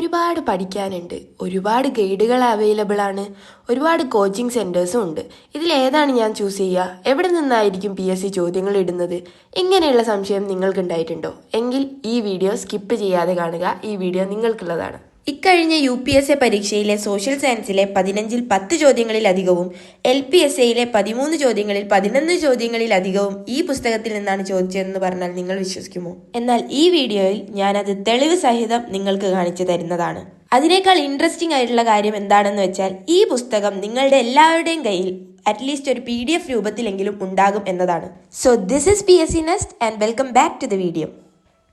ഒരുപാട് പഠിക്കാനുണ്ട്. ഒരുപാട് ഗൈഡുകൾ അവൈലബിൾ ആണ്. ഒരുപാട് കോച്ചിങ് സെന്റേഴ്സും ഉണ്ട്. ഇതിൽ ഏതാണ് ഞാൻ ചൂസ് ചെയ്യുക? എവിടെ നിന്നായിരിക്കും പി എസ് സി ചോദ്യങ്ങൾ ഇടുന്നത്? ഇങ്ങനെയുള്ള സംശയം നിങ്ങൾക്കുണ്ടായിട്ടുണ്ടോ? എങ്കിൽ ഈ വീഡിയോ സ്കിപ്പ് ചെയ്യാതെ കാണുക. ഈ വീഡിയോ നിങ്ങൾക്കുള്ളതാണ്. ഇക്കഴിഞ്ഞ യു പി എസ് എ പരീക്ഷയിലെ സോഷ്യൽ സയൻസിലെ പതിനഞ്ചിൽ പത്ത് ചോദ്യങ്ങളിലധികവും എൽ പി എസ് എയിലെ പതിമൂന്ന് ചോദ്യങ്ങളിൽ പതിനൊന്ന് ചോദ്യങ്ങളിലധികവും ഈ പുസ്തകത്തിൽ നിന്നാണ് ചോദിച്ചതെന്ന് പറഞ്ഞാൽ നിങ്ങൾ വിശ്വസിക്കുമോ? എന്നാൽ ഈ വീഡിയോയിൽ ഞാനത് തെളിവ് സഹിതം നിങ്ങൾക്ക് കാണിച്ചു തരുന്നതാണ്. അതിനേക്കാൾ ഇൻട്രസ്റ്റിംഗ് ആയിട്ടുള്ള കാര്യം എന്താണെന്ന് വെച്ചാൽ ഈ പുസ്തകം നിങ്ങളുടെ എല്ലാവരുടെയും കയ്യിൽ അറ്റ്ലീസ്റ്റ് ഒരു പി ഡി എഫ് രൂപത്തിലെങ്കിലും ഉണ്ടാകും എന്നതാണ്. So this is P S C nest and welcome back to the video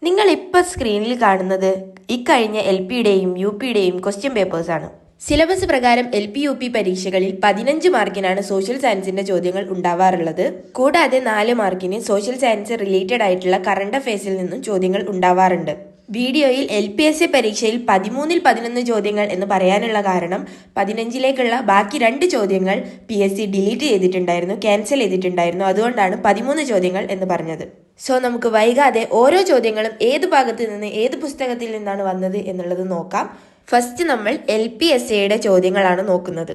നിങ്ങൾ ഇപ്പോൾ സ്ക്രീനിൽ കാണുന്നത് ഇക്കഴിഞ്ഞ എൽ പിയുടെയും യു പിയുടെയും ക്വസ്റ്റ്യൻ പേപ്പേഴ്സ് ആണ്. സിലബസ് പ്രകാരം എൽ പി യു പി പരീക്ഷകളിൽ പതിനഞ്ച് മാർക്കിനാണ് സോഷ്യൽ സയൻസിന്റെ ചോദ്യങ്ങൾ ഉണ്ടാവാറുള്ളത്. കൂടാതെ നാല് മാർക്കിന് സോഷ്യൽ സയൻസ് റിലേറ്റഡ് ആയിട്ടുള്ള കറണ്ട് അഫയേഴ്സിൽ നിന്നും ചോദ്യങ്ങൾ ഉണ്ടാവാറുണ്ട്. വീഡിയോയിൽ എൽ പി എസ് സി പരീക്ഷയിൽ പതിമൂന്നിൽ പതിനൊന്ന് ചോദ്യങ്ങൾ എന്ന് പറയാനുള്ള കാരണം പതിനഞ്ചിലേക്കുള്ള ബാക്കി രണ്ട് ചോദ്യങ്ങൾ പി എസ് സി ഡിലീറ്റ് ചെയ്തിട്ടുണ്ടായിരുന്നു ക്യാൻസൽ ചെയ്തിട്ടുണ്ടായിരുന്നു. അതുകൊണ്ടാണ് പതിമൂന്ന് ചോദ്യങ്ങൾ എന്ന് പറഞ്ഞത്. സോ നമുക്ക് വൈകാതെ ഓരോ ചോദ്യങ്ങളും ഏത് ഭാഗത്ത് നിന്ന് ഏത് പുസ്തകത്തിൽ നിന്നാണ് വന്നത് എന്നുള്ളത് നോക്കാം. ഫസ്റ്റ് നമ്മൾ എൽ പി എസ് എയുടെ ചോദ്യങ്ങളാണ് നോക്കുന്നത്.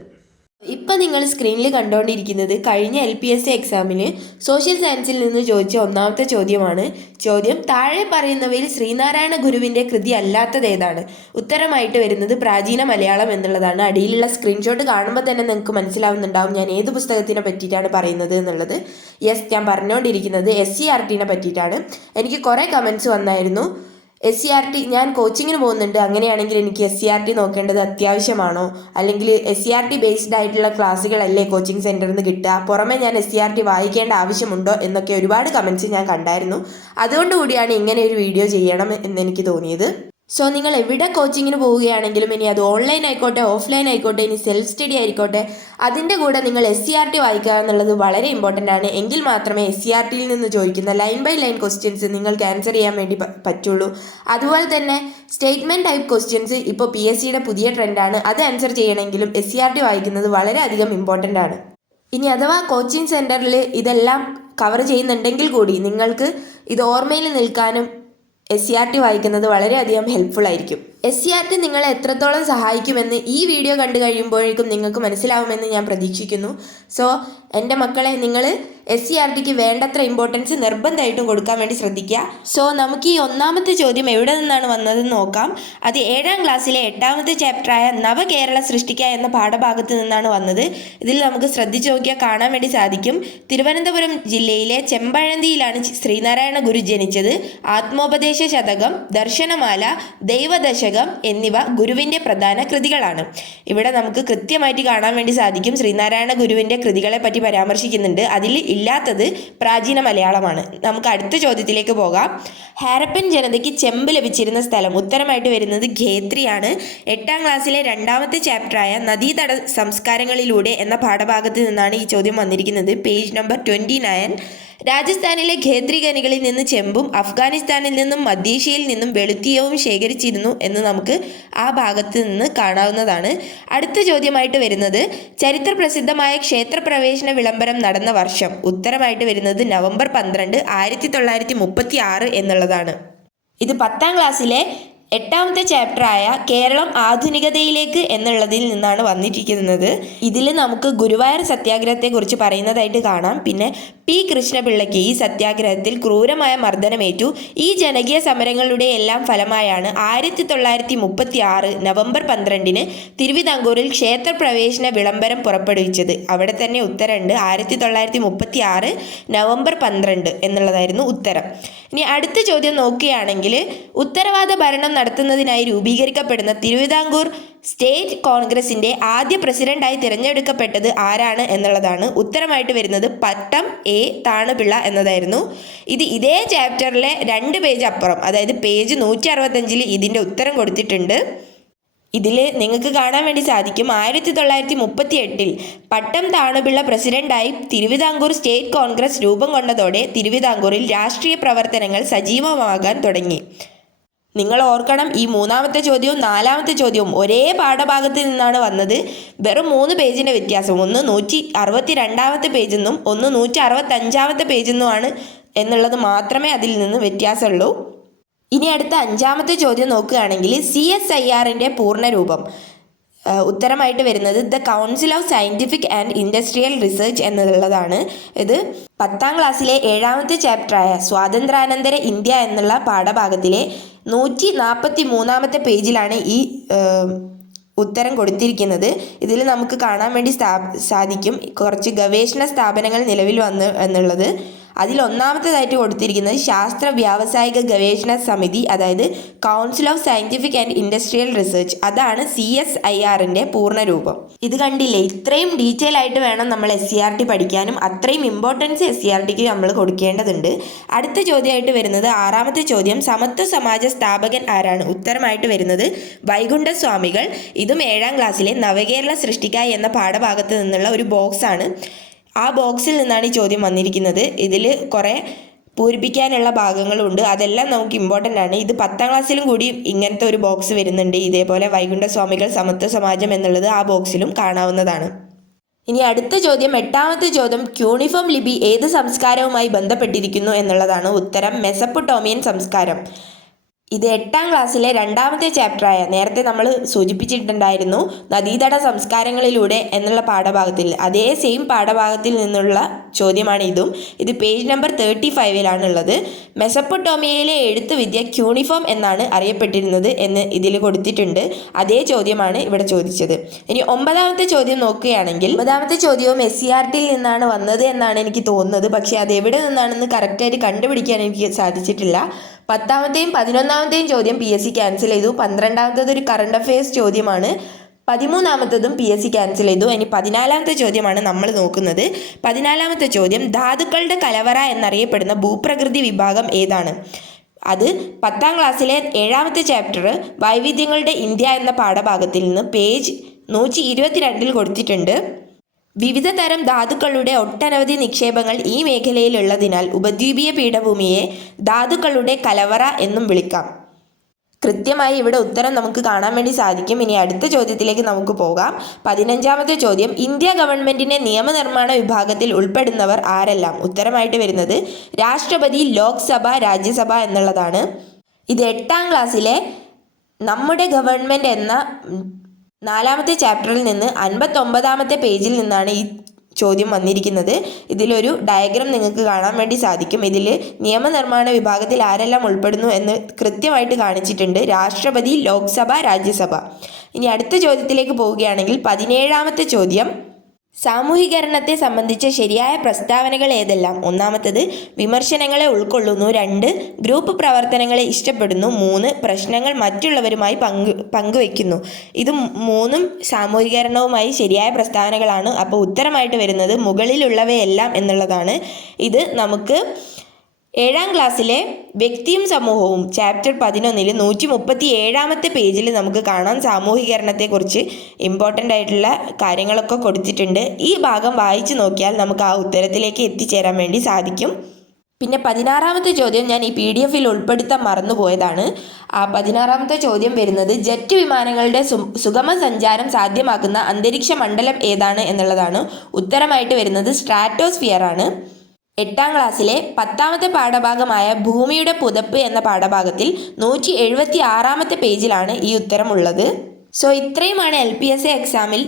ഇപ്പം നിങ്ങൾ സ്ക്രീനിൽ കണ്ടുകൊണ്ടിരിക്കുന്നത് കഴിഞ്ഞ എൽ പി എസ് സി എക്സാമിന് സോഷ്യൽ സയൻസിൽ നിന്ന് ചോദിച്ച ഒന്നാമത്തെ ചോദ്യമാണ്. ചോദ്യം താഴെ പറയുന്നവയിൽ ശ്രീനാരായണ ഗുരുവിന്റെ കൃതി അല്ലാത്തത് ഏതാണ്? ഉത്തരമായിട്ട് വരുന്നത് പ്രാചീന മലയാളം എന്നുള്ളതാണ്. അടിയിലുള്ള സ്ക്രീൻഷോട്ട് കാണുമ്പോൾ തന്നെ നിങ്ങൾക്ക് മനസ്സിലാവുന്നുണ്ടാവും ഞാൻ ഏത് പുസ്തകത്തിനെ പറ്റിയിട്ടാണ് പറയുന്നത് എന്നുള്ളത്. യെസ് ഞാൻ പറഞ്ഞുകൊണ്ടിരിക്കുന്നത് എസ് സി ആർ ടിനെ പറ്റിയിട്ടാണ്. എനിക്ക് കുറേ കമൻസ് വന്നായിരുന്നു. എസ് സി ആർ ടി ഞാൻ കോച്ചിങ്ങിന് പോകുന്നുണ്ട്. അങ്ങനെയാണെങ്കിൽ എനിക്ക് എസ് സി ആർ ടി നോക്കേണ്ടത് അത്യാവശ്യമാണോ? അല്ലെങ്കിൽ S C R T based ആയിട്ടുള്ള ക്ലാസ്സുകളല്ലേ കോച്ചിങ് സെന്ററിൽ നിന്ന് കിട്ടുക? പുറമേ ഞാൻ എസ് സി ആർ ടി വായിക്കേണ്ട ആവശ്യമുണ്ടോ? എന്നൊക്കെ ഒരുപാട് കമന്റ്സ് ഞാൻ കണ്ടായിരുന്നു. അതുകൊണ്ട് കൂടിയാണ് ഇങ്ങനെ ഒരു വീഡിയോ ചെയ്യണം എന്നെനിക്ക് തോന്നിയത്. സോ നിങ്ങൾ എവിടെ കോച്ചിങ്ങിന് പോവുകയാണെങ്കിലും ഇനി അത് ഓൺലൈൻ ആയിക്കോട്ടെ ഓഫ്ലൈൻ ആയിക്കോട്ടെ ഇനി സെൽഫ് സ്റ്റഡി ആയിക്കോട്ടെ അതിന്റെ കൂടെ നിങ്ങൾ എസ് സി ആർ ടി വായിക്കുക എന്നുള്ളത് വളരെ ഇമ്പോർട്ടന്റ് ആണ്. എങ്കിൽ മാത്രമേ എസ് സി ആർ ടിയിൽ നിന്ന് ചോദിക്കുന്ന ലൈൻ ബൈ ലൈൻ ക്വസ്റ്റ്യൻസ് നിങ്ങൾക്ക് ആൻസർ ചെയ്യാൻ വേണ്ടി പറ്റുള്ളൂ. അതുപോലെ തന്നെ സ്റ്റേറ്റ്മെന്റ് ടൈപ്പ് ക്വസ്റ്റ്യൻസ് ഇപ്പോൾ പി എസ് സിയുടെ പുതിയ ട്രെൻഡാണ് അത് ആൻസർ ചെയ്യണമെങ്കിലും എസ് സി ആർ ടി വായിക്കുന്നത് വളരെയധികം ഇമ്പോർട്ടന്റ് ആണ്. ഇനി അഥവാ കോച്ചിങ് സെന്ററിൽ ഇതെല്ലാം കവർ ചെയ്യുന്നുണ്ടെങ്കിൽ കൂടി നിങ്ങൾക്ക് ഇത് ഓർമ്മയിൽ നിൽക്കാനും എസ് സി ആർ ടി വായിക്കുന്നത് വളരെയധികം ഹെൽപ്ഫുൾ ആയിരിക്കും. എസ് സി ആർ ടി നിങ്ങളെ എത്രത്തോളം സഹായിക്കുമെന്ന് ഈ വീഡിയോ കണ്ടു കഴിയുമ്പോഴേക്കും നിങ്ങൾക്ക് മനസ്സിലാവുമെന്ന് ഞാൻ പ്രതീക്ഷിക്കുന്നു. സോ എന്റെ മക്കളെ നിങ്ങൾ എസ് സി ആർ ടിക്ക് വേണ്ടത്ര ഇമ്പോർട്ടൻസ് നിർബന്ധമായിട്ടും കൊടുക്കാൻ വേണ്ടി ശ്രദ്ധിക്കുക. സോ നമുക്ക് ഈ ഒന്നാമത്തെ ചോദ്യം എവിടെ നിന്നാണ് വന്നതെന്ന് നോക്കാം. അത് ഏഴാം ക്ലാസ്സിലെ എട്ടാമത്തെ ചാപ്റ്ററായ നവകേരള സൃഷ്ടിക്കുക എന്ന പാഠഭാഗത്ത് നിന്നാണ് വന്നത്. ഇതിൽ നമുക്ക് ശ്രദ്ധിച്ചു നോക്കിയാൽ കാണാൻ വേണ്ടി സാധിക്കും. തിരുവനന്തപുരം ജില്ലയിലെ ചെമ്പഴന്തിയിലാണ് ശ്രീനാരായണ ഗുരു ജനിച്ചത്. ആത്മോപദേശ ശതകം ദർശനമാല ദൈവദശകം എന്നിവ ഗുരുവിന്റെ പ്രധാന കൃതികളാണ്. ഇവിടെ നമുക്ക് കൃത്യമായിട്ട് കാണാൻ വേണ്ടി സാധിക്കും. ശ്രീനാരായണ ഗുരുവിന്റെ കൃതികളെ പറ്റി പരാമർശിക്കുന്നുണ്ട്. അതിൽ ഇല്ലാത്തത് പ്രാചീന മലയാളമാണ്. നമുക്ക് അടുത്ത ചോദ്യത്തിലേക്ക് പോകാം. ഹാരപ്പൻ ജനതയ്ക്ക് ചെമ്പ് ലഭിച്ചിരുന്ന സ്ഥലം. ഉത്തരമായിട്ട് വരുന്നത് ഖേത്രിയാണ്. എട്ടാം ക്ലാസ്സിലെ രണ്ടാമത്തെ ചാപ്റ്ററായ നദീതട സംസ്കാരങ്ങളിലൂടെ എന്ന പാഠഭാഗത്ത് നിന്നാണ് ഈ ചോദ്യം വന്നിരിക്കുന്നത്. പേജ് നമ്പർ ട്വന്റി നയൻ രാജസ്ഥാനിലെ ഖേത്രി ഖനികളിൽ നിന്ന് ചെമ്പും അഫ്ഗാനിസ്ഥാനിൽ നിന്നും മധ്യേഷ്യയിൽ നിന്നും വെളുത്തിയവും ശേഖരിച്ചിരുന്നു എന്ന് നമുക്ക് ആ ഭാഗത്ത് നിന്ന് കാണാവുന്നതാണ്. അടുത്ത ചോദ്യമായിട്ട് വരുന്നത് ചരിത്ര പ്രസിദ്ധമായ ക്ഷേത്രപ്രവേശന വിളംബരം നടന്ന വർഷം. ഉത്തരമായിട്ട് വരുന്നത് നവംബർ പന്ത്രണ്ട് ആയിരത്തി തൊള്ളായിരത്തി മുപ്പത്തി ആറ് എന്നുള്ളതാണ്. ഇത് പത്താം ക്ലാസ്സിലെ എട്ടാമത്തെ ചാപ്റ്ററായ കേരളം ആധുനികതയിലേക്ക് എന്നുള്ളതിൽ നിന്നാണ് വന്നിരിക്കുന്നത്. ഇതിൽ നമുക്ക് ഗുരുവായൂർ സത്യാഗ്രഹത്തെക്കുറിച്ച് പറയുന്നതായിട്ട് കാണാം. പിന്നെ പി. കൃഷ്ണപിള്ളയ്ക്ക് ഈ സത്യാഗ്രഹത്തിൽ ക്രൂരമായ മർദ്ദനമേറ്റു. ഈ ജനകീയ സമരങ്ങളുടെ എല്ലാം ഫലമായാണ് ആയിരത്തി തൊള്ളായിരത്തി മുപ്പത്തി ആറ് നവംബർ പന്ത്രണ്ടിന് തിരുവിതാംകൂറിൽ ക്ഷേത്രപ്രവേശന വിളംബരം പുറപ്പെടുവിച്ചത്. അവിടെ തന്നെ ഉത്തരമുണ്ട് ആയിരത്തി തൊള്ളായിരത്തി മുപ്പത്തി ആറ് നവംബർ പന്ത്രണ്ട് എന്നുള്ളതായിരുന്നു ഉത്തരം. ഇനി അടുത്ത ചോദ്യം നോക്കുകയാണെങ്കിൽ ഉത്തരവാദ ഭരണം നടത്തുന്നതിനായി രൂപീകരിക്കപ്പെടുന്ന തിരുവിതാംകൂർ സ്റ്റേറ്റ് കോൺഗ്രസിന്റെ ആദ്യ പ്രസിഡന്റായി തിരഞ്ഞെടുക്കപ്പെട്ടത് ആരാണ് എന്നുള്ളതാണ് ഉത്തരമായിട്ട് വരുന്നത് പട്ടം എ താണുപിള്ള എന്നതായിരുന്നു. ഇത് ഇതേ ചാപ്റ്ററിലെ രണ്ട് പേജ് അപ്പുറം അതായത് പേജ് നൂറ്റി അറുപത്തഞ്ചിൽ ഇതിന്റെ ഉത്തരം കൊടുത്തിട്ടുണ്ട്. ഇതിൽ നിങ്ങൾക്ക് കാണാൻ വേണ്ടി സാധിക്കും ആയിരത്തി തൊള്ളായിരത്തി മുപ്പത്തി എട്ടിൽ പട്ടം താണുപിള്ള പ്രസിഡന്റായി തിരുവിതാംകൂർ സ്റ്റേറ്റ് കോൺഗ്രസ് രൂപം കൊണ്ടതോടെ തിരുവിതാംകൂറിൽ രാഷ്ട്രീയ പ്രവർത്തനങ്ങൾ സജീവമാകാൻ തുടങ്ങി. നിങ്ങൾ ഓർക്കണം ഈ മൂന്നാമത്തെ ചോദ്യവും നാലാമത്തെ ചോദ്യവും ഒരേ പാഠഭാഗത്ത് നിന്നാണ് വന്നത്. വെറും മൂന്ന് പേജിന്റെ വ്യത്യാസം. ഒന്ന് നൂറ്റി അറുപത്തി രണ്ടാമത്തെ നിന്നും ഒന്ന് നൂറ്റി അറുപത്തഞ്ചാമത്തെ പേജിൽ നിന്നുമാണ് എന്നുള്ളത് മാത്രമേ അതിൽ നിന്ന് വ്യത്യാസമുള്ളൂ. ഇനി അടുത്ത അഞ്ചാമത്തെ ചോദ്യം നോക്കുകയാണെങ്കിൽ സി എസ് ഐ ആറിന്റെ പൂർണരൂപം ഉത്തരമായിട്ട് വരുന്നത് the council of scientific and industrial research എന്നുള്ളതാണ്. ഇത് പത്താം ക്ലാസ്സിലെ ഏഴാമത്തെ ചാപ്റ്ററായ സ്വാതന്ത്ര്യാനന്തര ഇന്ത്യ എന്നുള്ള പാഠഭാഗത്തിലെ നൂറ്റി നാൽപ്പത്തി മൂന്നാമത്തെ പേജിലാണ് ഈ ഉത്തരം കൊടുത്തിരിക്കുന്നത്. ഇതിൽ നമുക്ക് കാണാൻ വേണ്ടി സാധിക്കും കുറച്ച് ഗവേഷണ സ്ഥാപനങ്ങൾ നിലവിൽ വന്നു എന്നുള്ളത്. അതിൽ ഒന്നാമത്തേതായിട്ട് കൊടുത്തിരിക്കുന്നത് ശാസ്ത്ര വ്യാവസായിക ഗവേഷണ സമിതി അതായത് council of scientific and industrial research അതാണ് സി എസ് ഐ ആറിന്റെ പൂർണരൂപം. ഇത് കണ്ടില്ലേ? ഇത്രയും ഡീറ്റെയിൽ ആയിട്ട് വേണം നമ്മൾ എസ് സി ആർ ടി പഠിക്കാനും അത്രയും ഇമ്പോർട്ടൻസ് എസ് സി ആർ ടിക്ക് നമ്മൾ കൊടുക്കേണ്ടതുണ്ട്. അടുത്ത ചോദ്യമായിട്ട് വരുന്നത് ആറാമത്തെ ചോദ്യം സമത്വ സമാജ സ്ഥാപകൻ ആരാണ്? ഉത്തരമായിട്ട് വരുന്നത് വൈകുണ്ഠ സ്വാമികൾ ഇതും ഏഴാം ക്ലാസ്സിലെ നവകേരള സൃഷ്ടിക്കായി എന്ന പാഠഭാഗത്ത് നിന്നുള്ള ഒരു ബോക്സാണ് ആ ബോക്സിൽ നിന്നാണ് ഈ ചോദ്യം വന്നിരിക്കുന്നത്. ഇതിൽ കുറേ പൂരിപ്പിക്കാനുള്ള ഭാഗങ്ങളുണ്ട്. അതെല്ലാം നമുക്ക് ഇമ്പോർട്ടന്റ് ആണ്. ഇത് പത്താം ക്ലാസ്സിലും കൂടി ഇങ്ങനത്തെ ഒരു ബോക്സ് വരുന്നുണ്ട്. ഇതേപോലെ വൈകുണ്ഠ സ്വാമികൾ സമത്വ സമാജം എന്നുള്ളത് ആ ബോക്സിലും കാണാവുന്നതാണ്. ഇനി അടുത്ത ചോദ്യം എട്ടാമത്തെ ചോദ്യം ക്യൂണിഫോം ലിപി ഏത് സംസ്കാരവുമായി ബന്ധപ്പെട്ടിരിക്കുന്നു എന്നുള്ളതാണ് ഉത്തരം. മെസപ്പൊട്ടോമിയൻ സംസ്കാരം. ഇത് എട്ടാം ക്ലാസ്സിലെ രണ്ടാമത്തെ ചാപ്റ്ററായ നേരത്തെ നമ്മൾ സൂചിപ്പിച്ചിട്ടുണ്ടായിരുന്നു നദീതട സംസ്കാരങ്ങളിലൂടെ എന്നുള്ള പാഠഭാഗത്തിൽ. അതേ സെയിം പാഠഭാഗത്തിൽ നിന്നുള്ള ചോദ്യമാണ് ഇതും. ഇത് പേജ് നമ്പർ തേർട്ടി ഫൈവിലാണ് ഉള്ളത് മെസപ്പൊട്ടോമിയയിലെ എഴുത്ത് വിദ്യ ക്യൂണിഫോം എന്നാണ് അറിയപ്പെട്ടിരുന്നത് എന്ന് ഇതിൽ കൊടുത്തിട്ടുണ്ട്. അതേ ചോദ്യമാണ് ഇവിടെ ചോദിച്ചത്. ഇനി ഒമ്പതാമത്തെ ചോദ്യം നോക്കുകയാണെങ്കിൽ ഒമ്പതാമത്തെ ചോദ്യവും എസ് സി ആർ ടിയിൽ നിന്നാണ് വന്നത് എന്നാണ് എനിക്ക് തോന്നുന്നത്. പക്ഷേ അത് എവിടെ നിന്നാണെന്ന് കറക്റ്റായിട്ട് കണ്ടുപിടിക്കാൻ എനിക്ക് സാധിച്ചിട്ടില്ല. പത്താമത്തെയും പതിനൊന്നാമത്തെയും ചോദ്യം പി എസ് സി ക്യാൻസൽ ചെയ്തു. പന്ത്രണ്ടാമത്തത് ഒരു കറണ്ട് അഫയേഴ്സ് ചോദ്യമാണ്. പതിമൂന്നാമത്തതും പി എസ് സി ക്യാൻസൽ ചെയ്തു. ഇനി പതിനാലാമത്തെ ചോദ്യമാണ് നമ്മൾ നോക്കുന്നത്. പതിനാലാമത്തെ ചോദ്യം ധാതുക്കളുടെ കലവറ എന്നറിയപ്പെടുന്ന ഭൂപ്രകൃതി വിഭാഗം ഏതാണ്? അത് പത്താം ക്ലാസ്സിലെ ഏഴാമത്തെ ചാപ്റ്റർ വൈവിധ്യങ്ങളുടെ ഇന്ത്യ എന്ന പാഠഭാഗത്തിൽ നിന്ന് പേജ് നൂറ്റി ഇരുപത്തിരണ്ടിൽ കൊടുത്തിട്ടുണ്ട്. വിവിധ തരം ധാതുക്കളുടെ ഒട്ടനവധി നിക്ഷേപങ്ങൾ ഈ മേഖലയിലുള്ളതിനാൽ ഉപദ്വീപീയ പീഠഭൂമിയെ ധാതുക്കളുടെ കലവറ എന്നും വിളിക്കാം. കൃത്യമായി ഇവിടെ ഉത്തരം നമുക്ക് കാണാൻ വേണ്ടി സാധിക്കും. ഇനി അടുത്ത ചോദ്യത്തിലേക്ക് നമുക്ക് പോകാം. പതിനഞ്ചാമത്തെ ചോദ്യം. ഇന്ത്യ ഗവൺമെന്റിന്റെ നിയമനിർമ്മാണ വിഭാഗത്തിൽ ഉൾപ്പെടുന്നവർ ആരെല്ലാം? ഉത്തരമായിട്ട് വരുന്നത് രാഷ്ട്രപതി ലോക്സഭ രാജ്യസഭ എന്നുള്ളതാണ്. ഇത് എട്ടാം ക്ലാസ്സിലെ നമ്മുടെ ഗവൺമെന്റ് എന്ന നാലാമത്തെ ചാപ്റ്ററിൽ നിന്ന് അൻപത്തൊമ്പതാമത്തെ പേജിൽ നിന്നാണ് ഈ ചോദ്യം വന്നിരിക്കുന്നത്. ഇതിലൊരു ഡയഗ്രാം നിങ്ങൾക്ക് കാണാൻ വേണ്ടി സാധിക്കും. ഇതിൽ നിയമനിർമ്മാണ വിഭാഗത്തിൽ ആരെല്ലാം ഉൾപ്പെടുന്നു എന്ന് കൃത്യമായിട്ട് കാണിച്ചിട്ടുണ്ട്. രാഷ്ട്രപതി ലോക്സഭ രാജ്യസഭ. ഇനി അടുത്ത ചോദ്യത്തിലേക്ക് പോവുകയാണെങ്കിൽ പതിനേഴാമത്തെ ചോദ്യം. സാമൂഹീകരണത്തെ സംബന്ധിച്ച ശരിയായ പ്രസ്താവനകൾ ഏതെല്ലാം? ഒന്നാമത്തത് വിമർശനങ്ങളെ ഉൾക്കൊള്ളുന്നു. രണ്ട് ഗ്രൂപ്പ് പ്രവർത്തനങ്ങളെ ഇഷ്ടപ്പെടുന്നു. മൂന്ന് പ്രശ്നങ്ങൾ മറ്റുള്ളവരുമായി പങ്കു പങ്കുവെക്കുന്നു ഇത് മൂന്നും സാമൂഹികരണവുമായി ശരിയായ പ്രസ്താവനകളാണ്. അപ്പോൾ ഉത്തരമായിട്ട് വരുന്നത് മുകളിലുള്ളവയെല്ലാം എന്നുള്ളതാണ്. ഇത് നമുക്ക് ഏഴാം ക്ലാസ്സിലെ വ്യക്തിയും സമൂഹവും ചാപ്റ്റർ പതിനൊന്നിൽ നൂറ്റി മുപ്പത്തി ഏഴാമത്തെ പേജിൽ നമുക്ക് കാണാം സാമൂഹീകരണത്തെക്കുറിച്ച് ഇമ്പോർട്ടന്റ് ആയിട്ടുള്ള കാര്യങ്ങളൊക്കെ കൊടുത്തിട്ടുണ്ട്. ഈ ഭാഗം വായിച്ചു നോക്കിയാൽ നമുക്ക് ആ ഉത്തരത്തിലേക്ക് എത്തിച്ചേരാൻ വേണ്ടി സാധിക്കും. പിന്നെ പതിനാറാമത്തെ ചോദ്യം ഞാൻ ഈ പി ഡി എഫിൽ ഉൾപ്പെടുത്താൻ മറന്നുപോയതാണ്. ആ പതിനാറാമത്തെ ചോദ്യം വരുന്നത് ജെറ്റ് വിമാനങ്ങളുടെ സുഗമ സഞ്ചാരം സാധ്യമാക്കുന്ന അന്തരീക്ഷ മണ്ഡലം ഏതാണ് എന്നുള്ളതാണ്. ഉത്തരമായിട്ട് വരുന്നത് സ്ട്രാറ്റോസ്ഫിയർ ആണ് എട്ടാം ക്ലാസ്സിലെ പത്താമത്തെ പാഠഭാഗമായ ഭൂമിയുടെ പുതപ്പ് എന്ന പാഠഭാഗത്തിൽ നൂറ്റി എഴുപത്തി ആറാമത്തെ പേജിലാണ് ഈ ഉത്തരമുള്ളത്. സോ ഇത്രയുമാണ് എൽ പി എസ് എ എക്സാമിൽ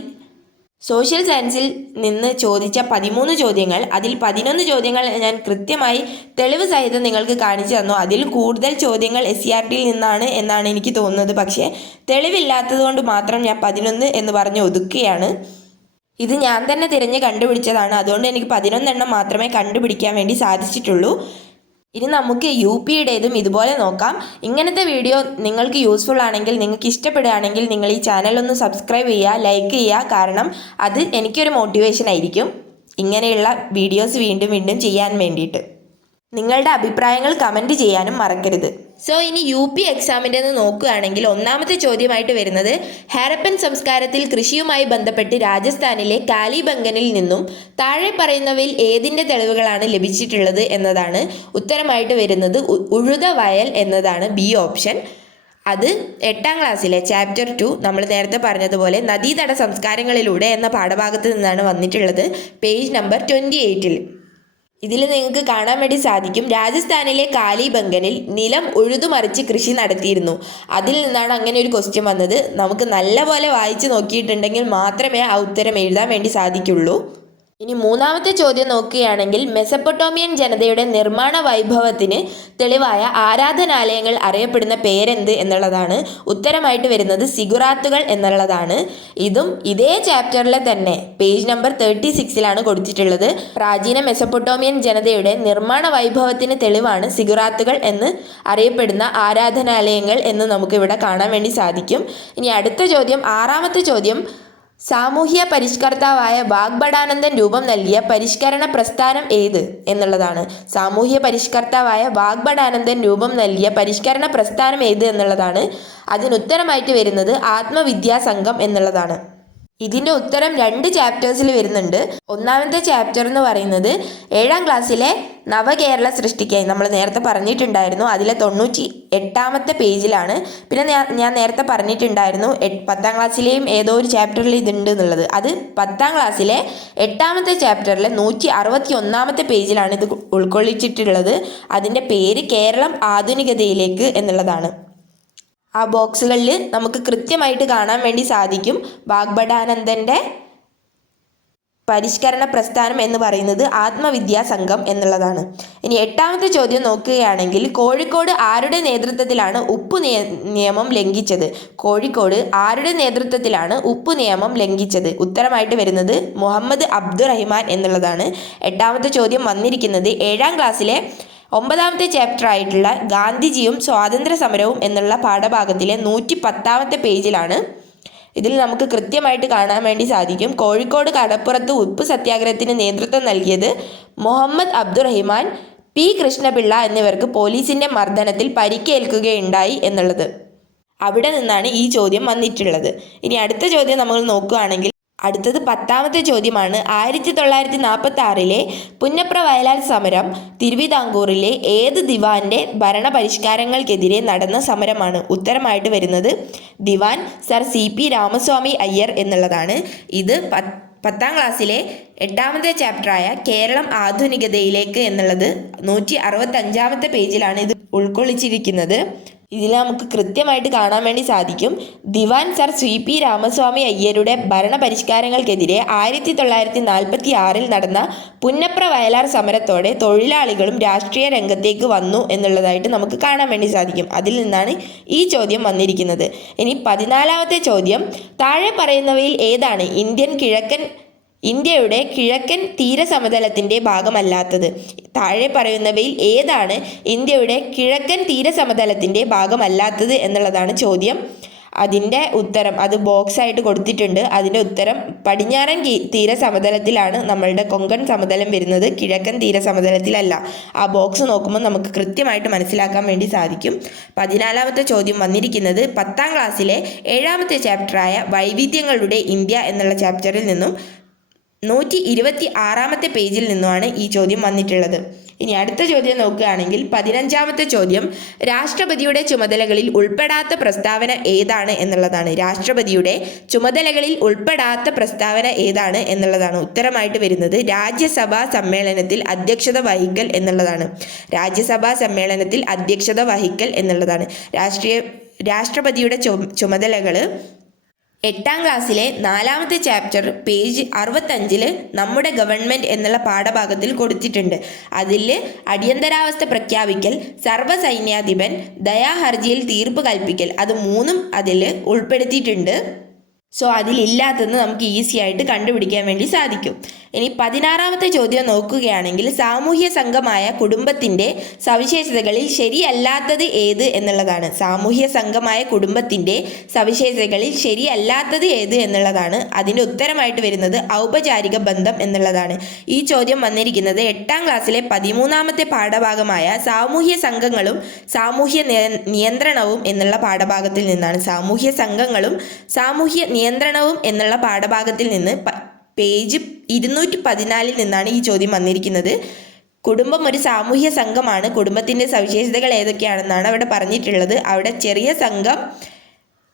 സോഷ്യൽ സയൻസിൽ നിന്ന് ചോദിച്ച പതിമൂന്ന് ചോദ്യങ്ങൾ. അതിൽ പതിനൊന്ന് ചോദ്യങ്ങൾ ഞാൻ കൃത്യമായി തെളിവ് സഹിതം നിങ്ങൾക്ക് കാണിച്ചു തന്നു. അതിൽ കൂടുതൽ ചോദ്യങ്ങൾ എസ് സി ആർ ടിയിൽ നിന്നാണ് എന്നാണ് എനിക്ക് തോന്നുന്നത്. പക്ഷേ തെളിവില്ലാത്തത് കൊണ്ട് മാത്രം ഞാൻ പതിനൊന്ന് എന്ന് പറഞ്ഞ് ഒതുക്കുകയാണ്. ഇത് ഞാൻ തന്നെ തിരഞ്ഞ് കണ്ടുപിടിച്ചതാണ്. അതുകൊണ്ട് എനിക്ക് പതിനൊന്നെണ്ണം മാത്രമേ കണ്ടുപിടിക്കാൻ വേണ്ടി സാധിച്ചിട്ടുള്ളൂ. ഇനി നമുക്ക് യു പിയുടേതും ഇതുപോലെ നോക്കാം. ഇങ്ങനത്തെ വീഡിയോ നിങ്ങൾക്ക് യൂസ്ഫുൾ ആണെങ്കിൽ നിങ്ങൾക്ക് ഇഷ്ടപ്പെടുകയാണെങ്കിൽ നിങ്ങൾ ഈ ചാനൽ ഒന്ന് സബ്സ്ക്രൈബ് ചെയ്യുക ലൈക്ക് ചെയ്യുക. കാരണം അത് എനിക്കൊരു മോട്ടിവേഷൻ ആയിരിക്കും ഇങ്ങനെയുള്ള വീഡിയോസ് വീണ്ടും വീണ്ടും ചെയ്യാൻ വേണ്ടിയിട്ട്. നിങ്ങളുടെ അഭിപ്രായങ്ങൾ കമന്റ് ചെയ്യാനും മറക്കരുത്. സോ ഇനി യു പി എക്സാമിന്റെ നോക്കുകയാണെങ്കിൽ ഒന്നാമത്തെ ചോദ്യമായിട്ട് വരുന്നത് ഹാരപ്പൻ സംസ്കാരത്തിൽ കൃഷിയുമായി ബന്ധപ്പെട്ട് രാജസ്ഥാനിലെ കാലിബംഗനിൽ നിന്നും താഴെ പറയുന്നവയിൽ ഏതിന്റെ തെളിവുകളാണ് ലഭിച്ചിട്ടുള്ളത് എന്നതാണ് ഉത്തരമായിട്ട് വരുന്നത്. ഉഴുത വയൽ എന്നതാണ് ബി ഓപ്ഷൻ അത് എട്ടാം ക്ലാസ്സിലെ ചാപ്റ്റർ ടു നമ്മൾ നേരത്തെ പറഞ്ഞതുപോലെ നദീതട സംസ്കാരങ്ങളിലൂടെ എന്ന പാഠഭാഗത്ത് നിന്നാണ് വന്നിട്ടുള്ളത്. പേജ് നമ്പർ ട്വന്റി എയ്റ്റിൽ ഇതിൽ നിങ്ങൾക്ക് കാണാൻ വേണ്ടി സാധിക്കും. രാജസ്ഥാനിലെ കാലിബംഗനിൽ നിലം ഉഴുതുമറിച്ച് കൃഷി നടത്തിയിരുന്നു. അതിൽ നിന്നാണ് അങ്ങനെ ഒരു ക്വസ്റ്റ്യൻ വന്നത്. നമുക്ക് നല്ലപോലെ വായിച്ച് നോക്കിയിട്ടുണ്ടെങ്കിൽ മാത്രമേ ആ ഉത്തരം എഴുതാൻ വേണ്ടി സാധിക്കുള്ളൂ. ഇനി മൂന്നാമത്തെ ചോദ്യം നോക്കുകയാണെങ്കിൽ മെസപ്പൊട്ടോമിയൻ ജനതയുടെ നിർമ്മാണ വൈഭവത്തിന് തെളിവായ ആരാധനാലയങ്ങൾ അറിയപ്പെടുന്ന പേരെന്ത് എന്നുള്ളതാണ് ഉത്തരമായിട്ട് വരുന്നത് സിഗുറാത്തുകൾ എന്നുള്ളതാണ്. ഇതും ഇതേ ചാപ്റ്ററിലെ തന്നെ പേജ് നമ്പർ തേർട്ടി സിക്സിലാണ് കൊടുത്തിട്ടുള്ളത്. പ്രാചീന മെസപ്പൊട്ടോമിയൻ ജനതയുടെ നിർമ്മാണ വൈഭവത്തിന് തെളിവാണ് സിഗുറാത്തുകൾ എന്ന് അറിയപ്പെടുന്ന ആരാധനാലയങ്ങൾ എന്ന് നമുക്കിവിടെ കാണാൻ വേണ്ടി സാധിക്കും. ഇനി അടുത്ത ചോദ്യം ആറാമത്തെ ചോദ്യം സാമൂഹ്യ പരിഷ്കർത്താവായ വാഗ്ഭടാനന്ദൻ രൂപം നൽകിയ പരിഷ്കരണ പ്രസ്ഥാനം ഏത് എന്നുള്ളതാണ്. സാമൂഹ്യ പരിഷ്കർത്താവായ വാഗ്ഭടാനന്ദൻ രൂപം നൽകിയ പരിഷ്കരണ പ്രസ്ഥാനം ഏത് എന്നുള്ളതാണ്. അതിനുത്തരമായിട്ട് വരുന്നത് ആത്മവിദ്യാസംഘം എന്നുള്ളതാണ്. ഇതിന്റെ ഉത്തരം രണ്ട് ചാപ്റ്റേഴ്സിൽ വരുന്നുണ്ട്. ഒന്നാമത്തെ ചാപ്റ്റർ എന്ന് പറയുന്നത് ഏഴാം ക്ലാസ്സിലെ നവകേരള സൃഷ്ടിക്കായി. നമ്മൾ നേരത്തെ പറഞ്ഞിട്ടുണ്ടായിരുന്നു. അതിലെ തൊണ്ണൂറ്റി എട്ടാമത്തെ പേജിലാണ് പിന്നെ ഞാൻ നേരത്തെ പറഞ്ഞിട്ടുണ്ടായിരുന്നു പത്താം ക്ലാസ്സിലെയും ഏതോ ഒരു ചാപ്റ്ററിൽ ഇതുണ്ട് എന്നുള്ളത്. അത് പത്താം ക്ലാസ്സിലെ എട്ടാമത്തെ ചാപ്റ്ററിലെ നൂറ്റി അറുപത്തി ഒന്നാമത്തെ പേജിലാണ് ഇത് ഉൾക്കൊള്ളിച്ചിട്ടുള്ളത്. അതിന്റെ പേര് കേരളം ആധുനികതയിലേക്ക് എന്നുള്ളതാണ്. ആ ബോക്സുകളിൽ നമുക്ക് കൃത്യമായിട്ട് കാണാൻ വേണ്ടി സാധിക്കും. വാഗ്ബടാനന്ദന്റെ പരിഷ്കരണ പ്രസ്ഥാനം എന്ന് പറയുന്നത് ആത്മവിദ്യാ സംഘം എന്നുള്ളതാണ്. ഇനി എട്ടാമത്തെ ചോദ്യം നോക്കുകയാണെങ്കിൽ കോഴിക്കോട് ആരുടെ നേതൃത്വത്തിലാണ് ഉപ്പ് നിയമം ലംഘിച്ചത്? കോഴിക്കോട് ആരുടെ നേതൃത്വത്തിലാണ് ഉപ്പ് നിയമം ലംഘിച്ചത്? ഉത്തരമായിട്ട് വരുന്നത് മുഹമ്മദ് അബ്ദുറഹിമാൻ എന്നുള്ളതാണ്. എട്ടാമത്തെ ചോദ്യം വന്നിരിക്കുന്നത് ഏഴാം ക്ലാസ്സിലെ ഒമ്പതാമത്തെ ചാപ്റ്റർ ആയിട്ടുള്ള ഗാന്ധിജിയും സ്വാതന്ത്ര്യ സമരവും എന്നുള്ള പാഠഭാഗത്തിലെ നൂറ്റി പത്താമത്തെ പേജിലാണ്. ഇതിൽ നമുക്ക് കൃത്യമായിട്ട് കാണാൻ വേണ്ടി സാധിക്കും. കോഴിക്കോട് കടപ്പുറത്ത് ഉപ്പ് സത്യാഗ്രഹത്തിന് നേതൃത്വം നൽകിയത് മുഹമ്മദ് അബ്ദുറഹിമാൻ പി കൃഷ്ണപിള്ള എന്നിവർക്ക് പോലീസിന്റെ മർദ്ദനത്തിൽ പരിക്കേൽക്കുകയുണ്ടായി എന്നുള്ളത്. അവിടെ നിന്നാണ് ഈ ചോദ്യം വന്നിട്ടുള്ളത്. ഇനി അടുത്ത ചോദ്യം നമ്മൾ നോക്കുകയാണെങ്കിൽ അടുത്തത് പത്താമത്തെ ചോദ്യമാണ്. ആയിരത്തി തൊള്ളായിരത്തി നാൽപ്പത്തി ആറിലെ പുന്നപ്ര വയലാർ സമരം തിരുവിതാംകൂറിലെ ഏത് ദിവാന്റെ ഭരണപരിഷ്കാരങ്ങൾക്കെതിരെ നടന്ന സമരമാണ്? ഉത്തരമായിട്ട് വരുന്നത് Diwan sir C P Ramaswamy Iyer എന്നുള്ളതാണ്. ഇത് പത്താം ക്ലാസ്സിലെ എട്ടാമത്തെ ചാപ്റ്ററായ കേരളം ആധുനികതയിലേക്ക് എന്നുള്ളത് നൂറ്റി അറുപത്തഞ്ചാമത്തെ പേജിലാണ് ഇത് ഉൾക്കൊള്ളിച്ചിരിക്കുന്നത്. ഇതിൽ നമുക്ക് കൃത്യമായിട്ട് കാണാൻ വേണ്ടി സാധിക്കും. Diwan sir C P Ramaswamy അയ്യരുടെ ഭരണപരിഷ്കാരങ്ങൾക്കെതിരെ ആയിരത്തി തൊള്ളായിരത്തി നാൽപ്പത്തി ആറിൽ നടന്ന പുന്നപ്ര വയലാർ സമരത്തോടെ തൊഴിലാളികളും രാഷ്ട്രീയ രംഗത്തേക്ക് വന്നു എന്നുള്ളതായിട്ട് നമുക്ക് കാണാൻ വേണ്ടി സാധിക്കും. അതിൽ നിന്നാണ് ഈ ചോദ്യം വന്നിരിക്കുന്നത്. ഇനി പതിനാലാമത്തെ ചോദ്യം. താഴെ പറയുന്നവയിൽ ഏതാണ്? ഇന്ത്യൻ കിഴക്കൻ ഇന്ത്യയുടെ കിഴക്കൻ തീരസമതലത്തിന്റെ ഭാഗമല്ലാത്തത്. താഴെ പറയുന്നവയിൽ ഏതാണ് ഇന്ത്യയുടെ കിഴക്കൻ തീരസമതലത്തിന്റെ ഭാഗമല്ലാത്തത് എന്നുള്ളതാണ് ചോദ്യം. അതിന്റെ ഉത്തരം അത് ബോക്സ് ആയിട്ട് കൊടുത്തിട്ടുണ്ട്. അതിന്റെ ഉത്തരം പടിഞ്ഞാറൻ തീരസമതലത്തിലാണ് നമ്മളുടെ കൊങ്കൺ സമതലം വരുന്നത്. കിഴക്കൻ തീരസമതലത്തിലല്ല. ആ ബോക്സ് നോക്കുമ്പോൾ നമുക്ക് കൃത്യമായിട്ട് മനസ്സിലാക്കാൻ വേണ്ടി സാധിക്കും. പതിനാലാമത്തെ ചോദ്യം വന്നിരിക്കുന്നത് പത്താം ക്ലാസ്സിലെ ഏഴാമത്തെ ചാപ്റ്ററായ വൈവിധ്യങ്ങളുടെ ഇന്ത്യ എന്നുള്ള ചാപ്റ്ററിൽ നിന്നും നൂറ്റി ഇരുപത്തി ആറാമത്തെ പേജിൽ നിന്നുമാണ് ഈ ചോദ്യം വന്നിട്ടുള്ളത്. ഇനി അടുത്ത ചോദ്യം നോക്കുകയാണെങ്കിൽ പതിനഞ്ചാമത്തെ ചോദ്യം രാഷ്ട്രപതിയുടെ ചുമതലകളിൽ ഉൾപ്പെടാത്ത പ്രസ്താവന ഏതാണ് എന്നുള്ളതാണ്. രാഷ്ട്രപതിയുടെ ചുമതലകളിൽ ഉൾപ്പെടാത്ത പ്രസ്താവന ഏതാണ് എന്നുള്ളതാണ് ഉത്തരമായിട്ട് വരുന്നത്. രാജ്യസഭാ സമ്മേളനത്തിൽ അധ്യക്ഷത വഹിക്കൽ എന്നുള്ളതാണ്. രാജ്യസഭാ സമ്മേളനത്തിൽ അധ്യക്ഷത വഹിക്കൽ എന്നുള്ളതാണ്. രാഷ്ട്രീയ രാഷ്ട്രപതിയുടെ ചുമ ചുമതലകൾ എട്ടാം ക്ലാസ്സിലെ നാലാമത്തെ ചാപ്റ്റർ പേജ് അറുപത്തഞ്ചിൽ നമ്മുടെ ഗവൺമെന്റ് എന്നുള്ള പാഠഭാഗത്തിൽ കൊടുത്തിട്ടുണ്ട്. അതിൽ അടിയന്തരാവസ്ഥ പ്രഖ്യാപിക്കൽ സർവസൈന്യാധിപൻ ദയാഹർജിയിൽ തീർപ്പ് കൽപ്പിക്കൽ അത് മൂന്നും അതിൽ ഉൾപ്പെടുത്തിയിട്ടുണ്ട്. സോ അതിലില്ലാത്തത് നമുക്ക് ഈസി ആയിട്ട് കണ്ടുപിടിക്കാൻ വേണ്ടി സാധിക്കും. ഇനി പതിനാറാമത്തെ ചോദ്യം നോക്കുകയാണെങ്കിൽ സാമൂഹ്യ സംഘമായ കുടുംബത്തിന്റെ സവിശേഷതകളിൽ ശരിയല്ലാത്തത് ഏത് എന്നുള്ളതാണ്. സാമൂഹ്യ സംഘമായ കുടുംബത്തിന്റെ സവിശേഷതകളിൽ ശരിയല്ലാത്തത് ഏത് എന്നുള്ളതാണ്. അതിന്റെ ഉത്തരമായിട്ട് വരുന്നത് ഔപചാരിക ബന്ധം എന്നുള്ളതാണ്. ഈ ചോദ്യം വന്നിരിക്കുന്നത് എട്ടാം ക്ലാസ്സിലെ പതിമൂന്നാമത്തെ പാഠഭാഗമായ സാമൂഹ്യ സംഘങ്ങളും സാമൂഹ്യ നിയന്ത്രണവും എന്നുള്ള പാഠഭാഗത്തിൽ നിന്നാണ്. സാമൂഹ്യ സംഘങ്ങളും സാമൂഹ്യ നിയന്ത്രണവും എന്നുള്ള പാഠഭാഗത്തിൽ നിന്ന് പേജ് ഇരുന്നൂറ്റി പതിനാലിൽ നിന്നാണ് ഈ ചോദ്യം വന്നിരിക്കുന്നത്. കുടുംബം ഒരു സാമൂഹ്യ സംഘമാണ്. കുടുംബത്തിന്റെ സവിശേഷതകൾ ഏതൊക്കെയാണെന്നാണ് അവിടെ പറഞ്ഞിട്ടുള്ളത്. അവിടെ ചെറിയ സംഘം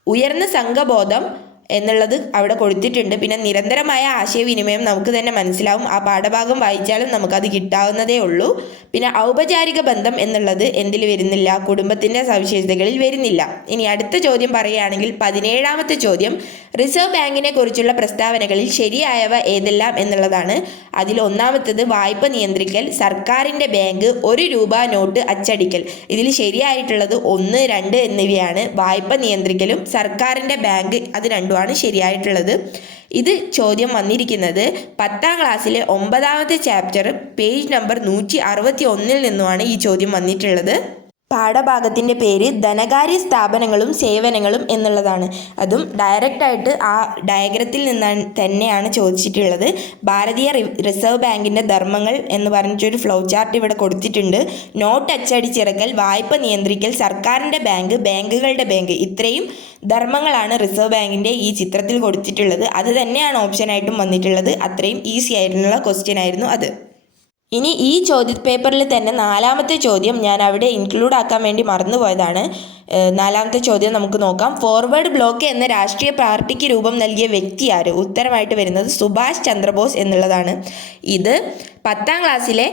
ഉയർന്ന സംഘബോധം എന്നുള്ളത് അവിടെ കൊടുത്തിട്ടുണ്ട്. പിന്നെ നിരന്തരമായ ആശയവിനിമയം നമുക്ക് തന്നെ മനസ്സിലാവും. ആ പാഠഭാഗം വായിച്ചാലും നമുക്കത് കിട്ടാവുന്നതേ ഉള്ളൂ. പിന്നെ ഔപചാരിക ബന്ധം എന്നുള്ളത് എന്തിൽ വരുന്നില്ല? കുടുംബത്തിന്റെ സവിശേഷതകളിൽ വരുന്നില്ല. ഇനി അടുത്ത ചോദ്യം പറയുകയാണെങ്കിൽ പതിനേഴാമത്തെ ചോദ്യം. റിസർവ് ബാങ്കിനെ കുറിച്ചുള്ള പ്രസ്താവനകളിൽ ശരിയായവ ഏതെല്ലാം എന്നുള്ളതാണ്. അതിൽ ഒന്നാമത്തത് വായ്പ നിയന്ത്രിക്കൽ സർക്കാരിന്റെ ബാങ്ക് ഒരു രൂപ നോട്ട് അച്ചടിക്കൽ. ഇതിൽ ശരിയായിട്ടുള്ളത് ഒന്ന് രണ്ട് എന്നിവയാണ്. വായ്പ നിയന്ത്രിക്കലും സർക്കാരിന്റെ ബാങ്ക് അത് രണ്ടുമാണ് ശരിയായിട്ടുള്ളത്. ഇത് ചോദ്യം വന്നിരിക്കുന്നത് പത്താം ക്ലാസ്സിലെ ഒമ്പതാമത്തെ ചാപ്റ്റർ പേജ് നമ്പർ നൂറ്റി അറുപത്തി ഒന്നിൽ നിന്നുമാണ് ഈ ചോദ്യം വന്നിട്ടുള്ളത്. പാഠഭാഗത്തിന്റെ പേര് ധനകാര്യ സ്ഥാപനങ്ങളും സേവനങ്ങളും എന്നുള്ളതാണ്. അതും ഡയറക്റ്റായിട്ട് ആ ഡയഗ്രത്തിൽ നിന്നാണ് തന്നെയാണ് ചോദിച്ചിട്ടുള്ളത്. ഭാരതീയ റിസർവ് ബാങ്കിന്റെ ധർമ്മങ്ങൾ എന്ന് പറഞ്ഞിട്ടൊരു ഫ്ലോ ചാർട്ട് ഇവിടെ കൊടുത്തിട്ടുണ്ട്. നോട്ട് അച്ചടിച്ചിറക്കൽ വായ്പ നിയന്ത്രിക്കൽ സർക്കാരിന്റെ ബാങ്ക് ബാങ്കുകളുടെ ബാങ്ക് ഇത്രയും ധർമ്മങ്ങളാണ് റിസർവ് ബാങ്കിന്റെ ഈ ചിത്രത്തിൽ കൊടുത്തിട്ടുള്ളത്. അത് തന്നെയാണ് ഓപ്ഷനായിട്ടും വന്നിട്ടുള്ളത്. അത്രയും ഈസി ആയിട്ടുള്ള ക്വസ്റ്റ്യൻ ആയിരുന്നു അത്. ഇനി ഈ ചോദ്യ പേപ്പറിൽ തന്നെ നാലാമത്തെ ചോദ്യം ഞാൻ അവിടെ ഇൻക്ലൂഡ് ആക്കാൻ വേണ്ടി മറന്നുപോയതാണ്. നാലാമത്തെ ചോദ്യം നമുക്ക് നോക്കാം. ഫോർവേഡ് ബ്ലോക്ക് എന്ന രാഷ്ട്രീയ പാർട്ടിക്ക് രൂപം നൽകിയ വ്യക്തി ആര്? ഉത്തരമായിട്ട് വരുന്നത് സുഭാഷ് ചന്ദ്രബോസ് എന്നുള്ളതാണ്. ഇത് പത്താം ക്ലാസ്സിലെ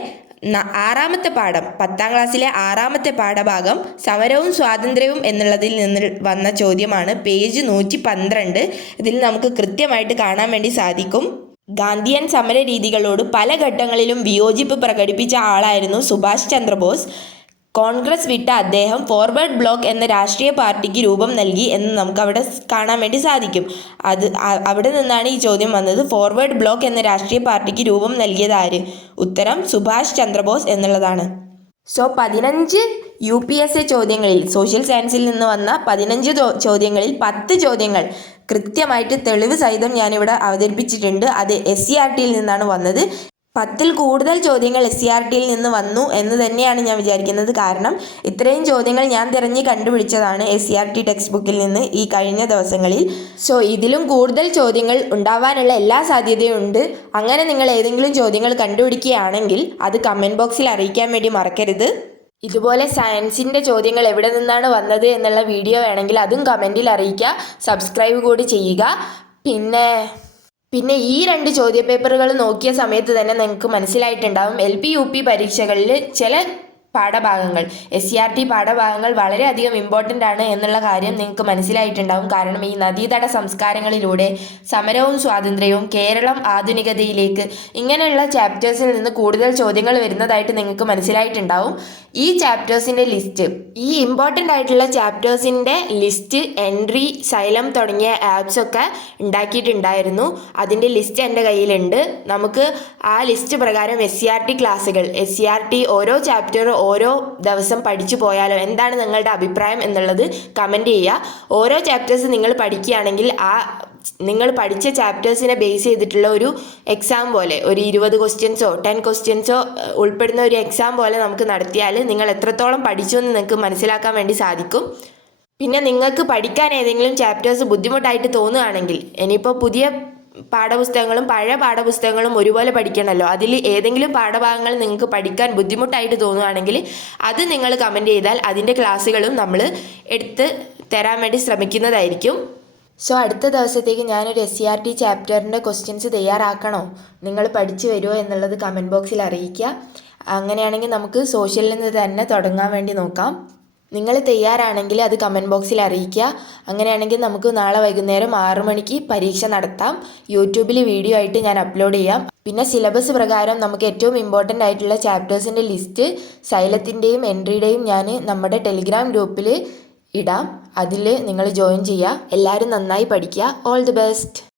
ആറാമത്തെ പാഠം പത്താം ക്ലാസ്സിലെ ആറാമത്തെ പാഠഭാഗം സമരവും സ്വാതന്ത്ര്യവും എന്നുള്ളതിൽ നിന്ന് വന്ന ചോദ്യമാണ്. പേജ് നൂറ്റി പന്ത്രണ്ട്. ഇതിൽ നമുക്ക് കൃത്യമായിട്ട് കാണാൻ വേണ്ടി സാധിക്കും. ഗാന്ധിയൻ സമര രീതികളോട് പല ഘട്ടങ്ങളിലും വിയോജിപ്പ് പ്രകടിപ്പിച്ച ആളായിരുന്നു സുഭാഷ് ചന്ദ്രബോസ്. കോൺഗ്രസ് വിട്ട അദ്ദേഹം ഫോർവേഡ് ബ്ലോക്ക് എന്ന രാഷ്ട്രീയ പാർട്ടിക്ക് രൂപം നൽകി എന്ന് നമുക്ക് അവിടെ കാണാൻ വേണ്ടി സാധിക്കും. അത് അവിടെ നിന്നാണ് ഈ ചോദ്യം വന്നത്. ഫോർവേഡ് ബ്ലോക്ക് എന്ന രാഷ്ട്രീയ പാർട്ടിക്ക് രൂപം നൽകിയത് ആര്? ഉത്തരം സുഭാഷ് ചന്ദ്രബോസ് എന്നുള്ളതാണ്. സോ പതിനഞ്ച് യു പി എസ് എ ചോദ്യങ്ങളിൽ സോഷ്യൽ സയൻസിൽ നിന്ന് വന്ന പതിനഞ്ച് ചോദ്യങ്ങളിൽ പത്ത് ചോദ്യങ്ങൾ കൃത്യമായിട്ട് തെളിവ് സഹിതം ഞാനിവിടെ അവതരിപ്പിച്ചിട്ടുണ്ട്. അത് എസ് സി ആർ ടിയിൽ നിന്നാണ് വന്നത്. പത്തിൽ കൂടുതൽ ചോദ്യങ്ങൾ എസ് സി ആർ ടിയിൽ നിന്ന് വന്നു എന്ന് തന്നെയാണ് ഞാൻ വിചാരിക്കുന്നത്. കാരണം ഇത്രയും ചോദ്യങ്ങൾ ഞാൻ തിരഞ്ഞ് കണ്ടുപിടിച്ചതാണ് S C R T text ബുക്കിൽ നിന്ന് ഈ കഴിഞ്ഞ ദിവസങ്ങളിൽ. സോ ഇതിലും കൂടുതൽ ചോദ്യങ്ങൾ ഉണ്ടാവാനുള്ള എല്ലാ സാധ്യതയുമുണ്ട് അങ്ങനെ നിങ്ങൾ ഏതെങ്കിലും ചോദ്യങ്ങൾ കണ്ടുപിടിക്കുകയാണെങ്കിൽ അത് കമന്റ് ബോക്സിൽ അറിയിക്കാൻ വേണ്ടി മറക്കരുത്. ഇതുപോലെ സയൻസിന്റെ ചോദ്യങ്ങൾ എവിടെ നിന്നാണ് വന്നത് എന്നുള്ള വീഡിയോ വേണമെങ്കിൽ അതും കമന്റിൽ അറിയിക്കുക. സബ്സ്ക്രൈബ് കൂടി ചെയ്യുക. പിന്നെ പിന്നെ ഈ രണ്ട് ചോദ്യപേപ്പറുകൾ നോക്കിയ സമയത്ത് തന്നെ നിങ്ങൾക്ക് മനസ്സിലായിട്ടുണ്ടാവും. എൽ പി യു പി പരീക്ഷകളിൽ ചില പാഠഭാഗങ്ങൾ എസ് സി ആർ ടി പാഠഭാഗങ്ങൾ വളരെയധികം ഇമ്പോർട്ടന്റ് ആണ് എന്നുള്ള കാര്യം നിങ്ങൾക്ക് മനസ്സിലായിട്ടുണ്ടാവും. കാരണം ഈ നദീതട സംസ്കാരങ്ങളിലൂടെ സമരവും സ്വാതന്ത്ര്യവും കേരളം ആധുനികതയിലേക്ക് ഇങ്ങനെയുള്ള ചാപ്റ്റേഴ്സിൽ നിന്ന് കൂടുതൽ ചോദ്യങ്ങൾ വരുന്നതായിട്ട് നിങ്ങൾക്ക് മനസ്സിലായിട്ടുണ്ടാവും. ഈ ചാപ്റ്റേഴ്സിന്റെ ലിസ്റ്റ് ഈ ഇമ്പോർട്ടന്റ് ആയിട്ടുള്ള ചാപ്റ്റേഴ്സിന്റെ ലിസ്റ്റ് എൻട്രി സൈലം തുടങ്ങിയ ആപ്സ് ഒക്കെ ഉണ്ടാക്കിയിട്ടുണ്ടായിരുന്നു. അതിന്റെ ലിസ്റ്റ് എന്റെ കയ്യിലുണ്ട്. നമുക്ക് ആ ലിസ്റ്റ് പ്രകാരം എസ് സി ആർ ടി ക്ലാസ്സുകൾ എസ് സി ആർ ടി ഓരോ ചാപ്റ്റർ ഓരോ ദിവസം പഠിച്ചു പോയാലോ എന്താണ് നിങ്ങളുടെ അഭിപ്രായം എന്നുള്ളത് കമന്റ് ചെയ്യുക. ഓരോ ചാപ്റ്റേഴ്സ് നിങ്ങൾ പഠിക്കുകയാണെങ്കിൽ ആ നിങ്ങൾ പഠിച്ച ചാപ്റ്റേഴ്സിനെ ബേസ് ചെയ്തിട്ടുള്ള ഒരു എക്സാം പോലെ ഒരു ഇരുപത് ക്വസ്റ്റ്യൻസോ ടെൻ ക്വസ്റ്റ്യൻസോ ഉൾപ്പെടുന്ന ഒരു എക്സാം പോലെ നമുക്ക് നടത്തിയാൽ നിങ്ങൾ എത്രത്തോളം പഠിച്ചു എന്ന് നിങ്ങൾക്ക് മനസ്സിലാക്കാൻ വേണ്ടി സാധിക്കും. പിന്നെ നിങ്ങൾക്ക് പഠിക്കാൻ ഏതെങ്കിലും ചാപ്റ്റേഴ്സ് ബുദ്ധിമുട്ടായിട്ട് തോന്നുകയാണെങ്കിൽ ഇനിയിപ്പോൾ പുതിയ പാഠപുസ്തകങ്ങളും പഴയ പാഠപുസ്തകങ്ങളും ഒരുപോലെ പഠിക്കണമല്ലോ അതിൽ ഏതെങ്കിലും പാഠഭാഗങ്ങൾ നിങ്ങൾക്ക് പഠിക്കാൻ ബുദ്ധിമുട്ടായിട്ട് തോന്നുകയാണെങ്കിൽ അത് നിങ്ങൾ കമന്റ് ചെയ്താൽ അതിന്റെ ക്ലാസ്സുകളും നമ്മൾ എടുത്ത് തരാൻ വേണ്ടി ശ്രമിക്കുന്നതായിരിക്കും. സോ അടുത്ത ദിവസത്തേക്ക് ഞാനൊരു എസ് സി ആർ ടി ചാപ്റ്ററിന്റെ ക്വസ്റ്റ്യൻസ് തയ്യാറാക്കണോ? നിങ്ങൾ പഠിച്ചു വരുമോ എന്നുള്ളത് കമന്റ് ബോക്സിൽ അറിയിക്കുക. അങ്ങനെയാണെങ്കിൽ നമുക്ക് സോഷ്യലിൽ നിന്ന് തന്നെ തുടങ്ങാൻ വേണ്ടി നോക്കാം. നിങ്ങൾ തയ്യാറാണെങ്കിൽ അത് കമന്റ് ബോക്സിൽ അറിയിക്കുക. അങ്ങനെയാണെങ്കിൽ നമുക്ക് നാളെ വൈകുന്നേരം ആറു മണിക്ക് പരീക്ഷ നടത്താം. യൂട്യൂബിൽ വീഡിയോ ആയിട്ട് ഞാൻ അപ്ലോഡ് ചെയ്യാം. പിന്നെ സിലബസ് പ്രകാരം നമുക്ക് ഏറ്റവും ഇമ്പോർട്ടന്റ് ആയിട്ടുള്ള ചാപ്റ്റേഴ്സിന്റെ ലിസ്റ്റ് സൈലത്തിന്റെയും എൻട്രിയുടെയും ഞാൻ നമ്മുടെ ടെലിഗ്രാം ഗ്രൂപ്പിൽ ഇടാം. അതിൽ നിങ്ങൾ ജോയിൻ ചെയ്യുക. എല്ലാവരും നന്നായി പഠിക്കുക. All the best